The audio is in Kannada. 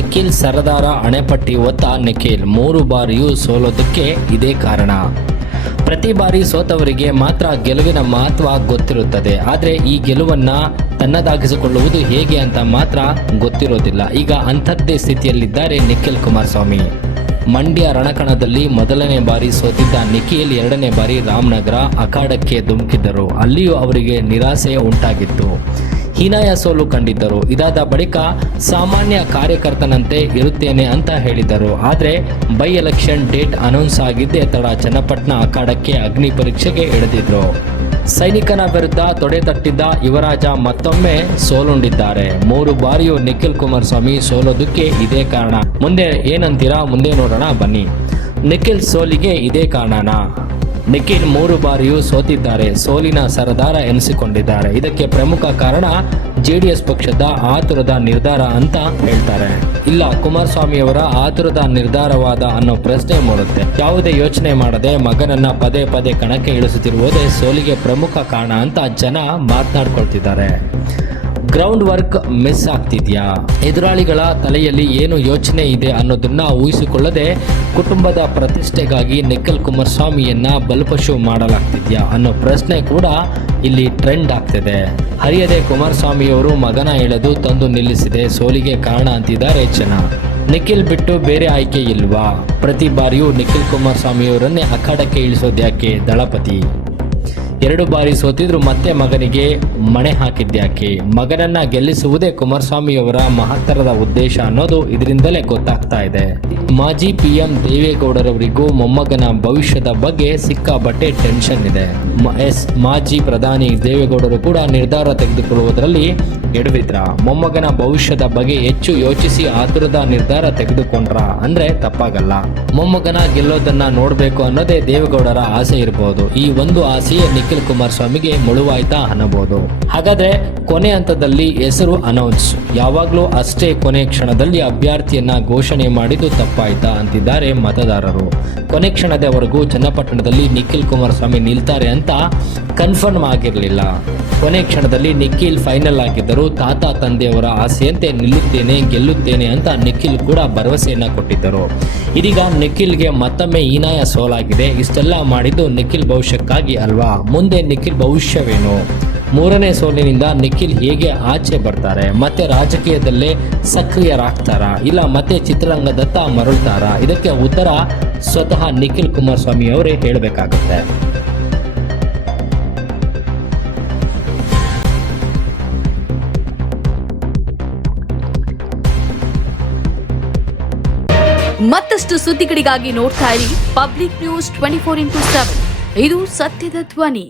ನಿಖಿಲ್ ಸರದಾರ ಹಣೆಪಟ್ಟಿ ಹೊತ್ತ ನಿಖಿಲ್ 3 ಬಾರಿಯೂ ಸೋಲೋದಕ್ಕೆ ಇದೇ ಕಾರಣ. ಪ್ರತಿ ಬಾರಿ ಸೋತವರಿಗೆ ಮಾತ್ರ ಗೆಲುವಿನ ಮಹತ್ವ ಗೊತ್ತಿರುತ್ತದೆ. ಆದರೆ ಈ ಗೆಲುವನ್ನ ತನ್ನದಾಗಿಸಿಕೊಳ್ಳುವುದು ಹೇಗೆ ಅಂತ ಮಾತ್ರ ಗೊತ್ತಿರೋದಿಲ್ಲ. ಈಗ ಅಂಥದ್ದೇ ಸ್ಥಿತಿಯಲ್ಲಿದ್ದಾರೆ ನಿಖಿಲ್ ಕುಮಾರಸ್ವಾಮಿ. ಮಂಡ್ಯ ರಣಕಣದಲ್ಲಿ ಮೊದಲನೇ ಬಾರಿ ಸೋತಿದ್ದ ನಿಖಿಲ್ 2ನೇ ಬಾರಿ ರಾಮನಗರ ಅಖಾಡಕ್ಕೆ ಧುಮುಕಿದ್ದರು. ಅಲ್ಲಿಯೂ ಅವರಿಗೆ ನಿರಾಸೆ ಉಂಟಾಗಿತ್ತು. ಹೀನಾಯ ಸೋಲು ಕಂಡಿದ್ದರು. ಇದಾದ ಬಳಿಕ ಸಾಮಾನ್ಯ ಕಾರ್ಯಕರ್ತನಂತೆ ಇರುತ್ತೇನೆ ಅಂತ ಹೇಳಿದರು. ಆದರೆ ಬೈ ಎಲೆಕ್ಷನ್ ಡೇಟ್ ಅನೌನ್ಸ್ ಆಗಿದ್ದೇ ತಡ ಚನ್ನಪಟ್ಟಣ ಅಖಾಡಕ್ಕೆ ಅಗ್ನಿ ಪರೀಕ್ಷೆಗೆ ಇಳಿದಿದ್ರು. ಸೈನಿಕನ ವಿರುದ್ಧ ತೊಡೆ ತಟ್ಟಿದ್ದ ಯುವರಾಜ ಮತ್ತೊಮ್ಮೆ ಸೋಲುಂಡಿದ್ದಾರೆ. 3 ಬಾರಿಯೂ ನಿಖಿಲ್ ಕುಮಾರಸ್ವಾಮಿ ಸೋಲೋದಕ್ಕೆ ಇದೇ ಕಾರಣ. ಮುಂದೆ ಏನಂತೀರಾ? ಮುಂದೆ ನೋಡೋಣ ಬನ್ನಿ. ನಿಖಿಲ್ ಸೋಲಿಗೆ ಇದೇ ಕಾರಣನಾ? ನಿಖಿಲ್ 3 ಬಾರಿಯೂ ಸೋತಿದ್ದಾರೆ. ಸೋಲಿನ ಸರದಾರ ಎನಿಸಿಕೊಂಡಿದ್ದಾರೆ. ಇದಕ್ಕೆ ಪ್ರಮುಖ ಕಾರಣ ಜೆಡಿಎಸ್ ಪಕ್ಷದ ಆತುರದ ನಿರ್ಧಾರ ಅಂತ ಹೇಳ್ತಾರೆ. ಇಲ್ಲ, ಕುಮಾರಸ್ವಾಮಿಯವರ ಆತುರದ ನಿರ್ಧಾರವಾದ ಅನ್ನೋ ಪ್ರಶ್ನೆ ಮೂಡುತ್ತೆ. ಯಾವುದೇ ಯೋಚನೆ ಮಾಡದೆ ಮಗನನ್ನ ಪದೇ ಪದೇ ಕಣಕ್ಕೆ ಇಳಿಸುತ್ತಿರುವುದೇ ಸೋಲಿಗೆ ಪ್ರಮುಖ ಕಾರಣ ಅಂತ ಜನ ಮಾತನಾಡ್ಕೊಳ್ತಿದ್ದಾರೆ. ಗ್ರೌಂಡ್ ವರ್ಕ್ ಮಿಸ್ ಆಗ್ತಿದ್ಯಾ? ಎದುರಾಳಿಗಳ ತಲೆಯಲ್ಲಿ ಏನು ಯೋಚನೆ ಇದೆ ಅನ್ನೋದನ್ನ ಊಹಿಸಿಕೊಳ್ಳದೆ ಕುಟುಂಬದ ಪ್ರತಿಷ್ಠೆಗಾಗಿ ನಿಖಿಲ್ ಕುಮಾರಸ್ವಾಮಿಯನ್ನ ಬಲಿಪಶು ಮಾಡಲಾಗ್ತಿದ್ಯಾ ಅನ್ನೋ ಪ್ರಶ್ನೆ ಕೂಡ ಇಲ್ಲಿ ಟ್ರೆಂಡ್ ಆಗ್ತಿದೆ. ಹರಿಯದೆ ಕುಮಾರಸ್ವಾಮಿಯವರು ಮಗನ ಎಳೆದು ತಂದು ನಿಲ್ಲಿಸಿದೆ ಸೋಲಿಗೆ ಕಾರಣ ಅಂತಿದ್ದಾರೆ ಜನ. ನಿಖಿಲ್ ಬಿಟ್ಟು ಬೇರೆ ಆಯ್ಕೆ ಇಲ್ವಾ? ಪ್ರತಿ ಬಾರಿಯೂ ನಿಖಿಲ್ ಕುಮಾರಸ್ವಾಮಿಯವರನ್ನೇ ಅಖಾಡಕ್ಕೆ ಇಳಿಸೋದ್ಯಾಕೆ? ದಳಪತಿ 2 ಬಾರಿ ಸೋತಿದ್ರು ಮತ್ತೆ ಮಗನಿಗೆ ಮಣೆ ಹಾಕಿದ್ಯಾಕೆ? ಮಗನನ್ನ ಗೆಲ್ಲಿಸುವುದೇ ಕುಮಾರಸ್ವಾಮಿಯವರ ಮಹತ್ತರದ ಉದ್ದೇಶ ಅನ್ನೋದು ಇದರಿಂದಲೇ ಗೊತ್ತಾಗ್ತಾ ಇದೆ. ಮಾಜಿ PM ದೇವೇಗೌಡರವರಿಗೂ ಮೊಮ್ಮಗನ ಭವಿಷ್ಯದ ಬಗ್ಗೆ ಸಿಕ್ಕಾಪಟ್ಟೆ ಟೆನ್ಷನ್ ಇದೆ. ಮಾಜಿ ಪ್ರಧಾನಿ ದೇವೇಗೌಡರು ಕೂಡ ನಿರ್ಧಾರ ತೆಗೆದುಕೊಳ್ಳುವುದರಲ್ಲಿ ಎಡವಿದ್ರ? ಮೊಮ್ಮಗನ ಭವಿಷ್ಯದ ಬಗ್ಗೆ ಹೆಚ್ಚು ಯೋಚಿಸಿ ಆತುರದ ನಿರ್ಧಾರ ತೆಗೆದುಕೊಂಡ್ರ ಅಂದ್ರೆ ತಪ್ಪಾಗಲ್ಲ. ಮೊಮ್ಮಗನ ಗೆಲ್ಲೋದನ್ನ ನೋಡ್ಬೇಕು ಅನ್ನೋದೇ ದೇವೇಗೌಡರ ಆಸೆ ಇರಬಹುದು. ಈ ಒಂದು ಆಸೆಯೇ ನಿಖಿಲ್ ಕುಮಾರಸ್ವಾಮಿಗೆ ಮುಳುವಾಯ್ತಾ ಅನ್ನಬಹುದು. ಹಾಗಾದ್ರೆ ಕೊನೆ ಹಂತದಲ್ಲಿ ಹೆಸರು ಅನೌನ್ಸ್, ಯಾವಾಗ್ಲೂ ಅಷ್ಟೇ ಕೊನೆ ಕ್ಷಣದಲ್ಲಿ ಅಭ್ಯರ್ಥಿಯನ್ನ ಘೋಷಣೆ ಮಾಡಿದ್ದು ತಪ್ಪಾಯ್ತಾ ಅಂತಿದ್ದಾರೆ ಮತದಾರರು. ಕೊನೆ ಕ್ಷಣದವರೆಗೂ ಚನ್ನಪಟ್ಟಣದಲ್ಲಿ ನಿಖಿಲ್ ಕುಮಾರಸ್ವಾಮಿ ನಿಲ್ತಾರೆ ಅಂತ ಕನ್ಫರ್ಮ್ ಆಗಿರಲಿಲ್ಲ. ಕೊನೆ ಕ್ಷಣದಲ್ಲಿ ನಿಖಿಲ್ ಫೈನಲ್ ಆಗಿದ್ದರು. ತಾತ ತಂದೆಯವರ ಆಸೆಯಂತೆ ನಿಲ್ಲುತ್ತೇನೆ, ಗೆಲ್ಲುತ್ತೇನೆ ಅಂತ ನಿಖಿಲ್ ಕೂಡ ಭರವಸೆಯನ್ನ ಕೊಟ್ಟಿದ್ದರು. ಇದೀಗ ನಿಖಿಲ್ಗೆ ಮತ್ತೊಮ್ಮೆ ಹೀನಾಯ ಸೋಲಾಗಿದೆ. ಇಷ್ಟೆಲ್ಲ ಮಾಡಿದ್ದು ನಿಖಿಲ್ ಭವಿಷ್ಯಕ್ಕಾಗಿ ಅಲ್ವಾ? ಮುಂದೆ ನಿಖಿಲ್ ಭವಿಷ್ಯವೇನು? 3ನೇ ಸೋಲಿನಿಂದ ನಿಖಿಲ್ ಹೇಗೆ ಆಚೆ ಬರ್ತಾರೆ? ಮತ್ತೆ ರಾಜಕೀಯದಲ್ಲೇ ಸಕ್ರಿಯರಾಗ್ತಾರಾ? ಇಲ್ಲ ಮತ್ತೆ ಚಿತ್ರರಂಗದತ್ತ ಮರಳ್ತಾರಾ? ಇದಕ್ಕೆ ಉತ್ತರ ಸ್ವತಃ ನಿಖಿಲ್ ಕುಮಾರಸ್ವಾಮಿ ಅವರೇ ಹೇಳಬೇಕಾಗುತ್ತೆ. ಮತ್ತಷ್ಟು ಸುದ್ದಿಗಳಿಗಾಗಿ ನೋಡ್ತಾ ಇರಿ ಪಬ್ಲಿಕ್ ನ್ಯೂಸ್ 24x7. ಇದು ಸತ್ಯದ ಧ್ವನಿ.